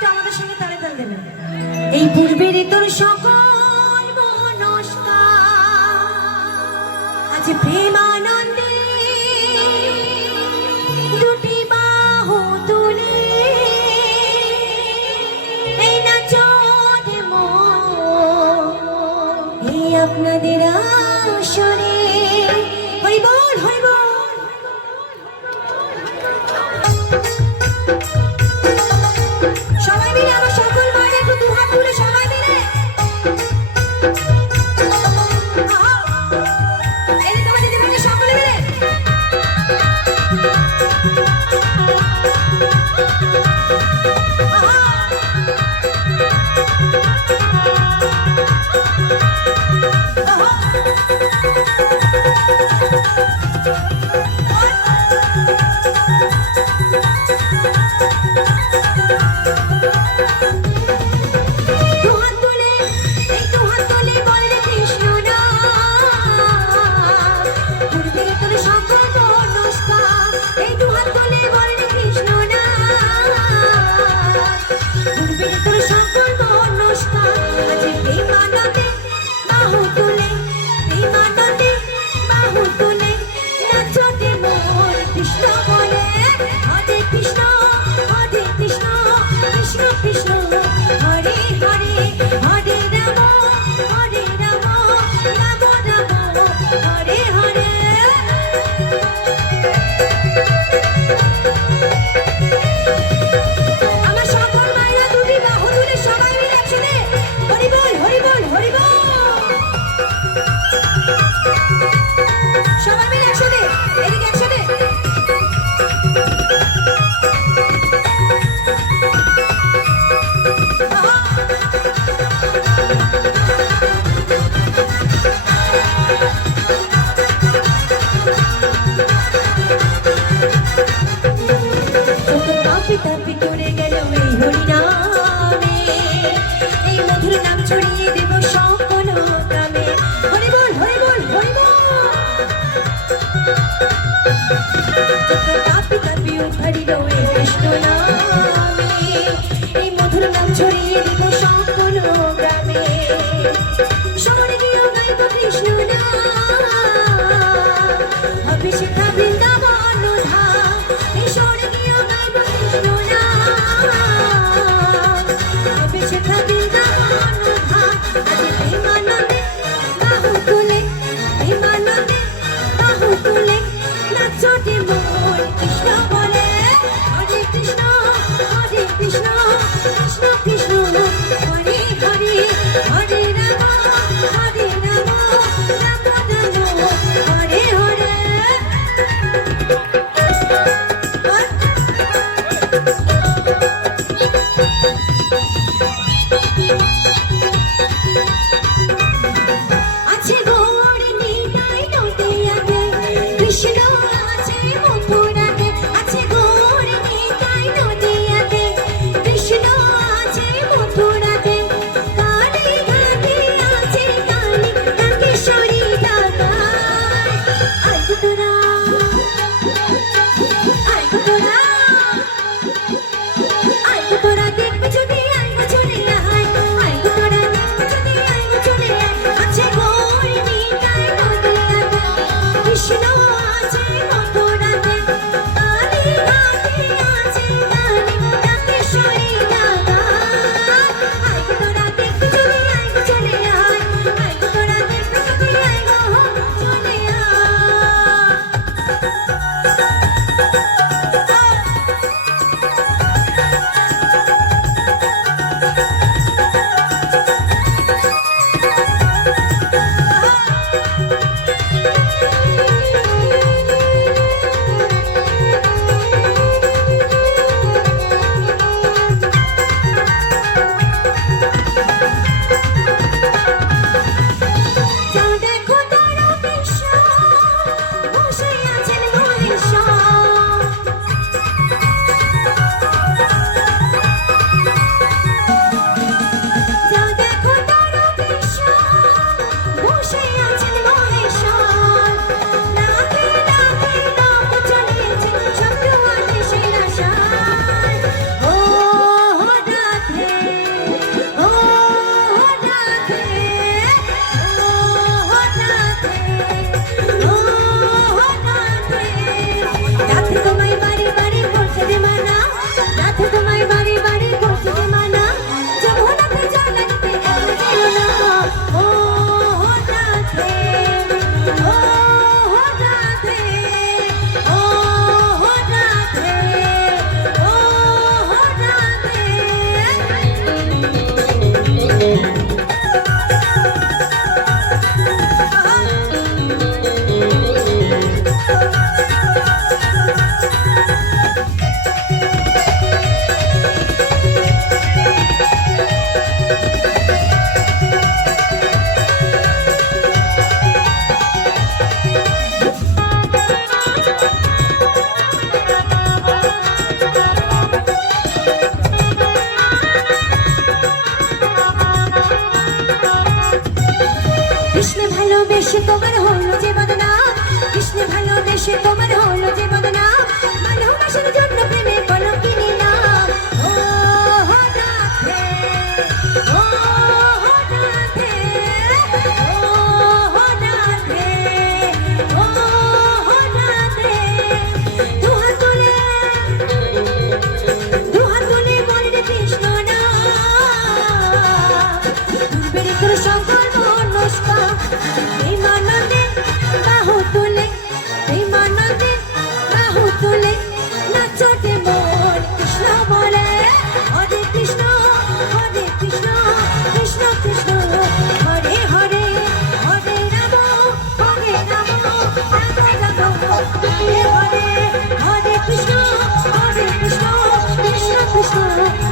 একটু আমাদের সঙ্গে তালে তাল দেবেন। এই পূর্বের তোর সকল মনস্কার আজ প্রেমানন্দে দুটি বাহু তুলে এই নাচো দেমো এই আপনাদের আসরে। হরি বল হরি বল। সবাই মিলে আমার সকল মায়ের একটু দুহাত তুলে সবাই মিলে এই তোমার দিদি ভাই সকলে মিলে তাপি করে গেল এই হরিনামে এই মধুর নাম ছড়িয়ে দেব সকল গ্রামে। হরি বল হরি বল হরি বল। তাপি তাপি উঠারিল এই কৃষ্ণ নামে এই মধুর নাম ছড়িয়ে দেব সকল গ্রামে। শহরে গিয়েও গাইব কৃষ্ণ নাম হবে সেটা বৃন্দাবন ধাম। এই শহরে গিয়েও গাইব কৃষ্ণ নাম হবে সেটা বৃন্দাবন ধাম। আজ প্রেমানন্দে বাহু তুলে প্রেমানন্দে বাহু তুলে নাচতে মন কৃষ্ণ বলে। হরে কৃষ্ণ কৃষ্ণ কৃষ্ণ হরে হরে হরে রাম রাম হরে হরে। আছে গৌর নিতাই নদিয়াতে কৃষ্ণ আছে মথুরাতে। আছে গৌর নিতাই নদিয়াতে কৃষ্ণ আছে মথুরাতে। কালী ঘাটে আছে কালী নাগেশ্বরী দাতায়। আয় গো তোরা আয় গো তোরা কৃষ্ণ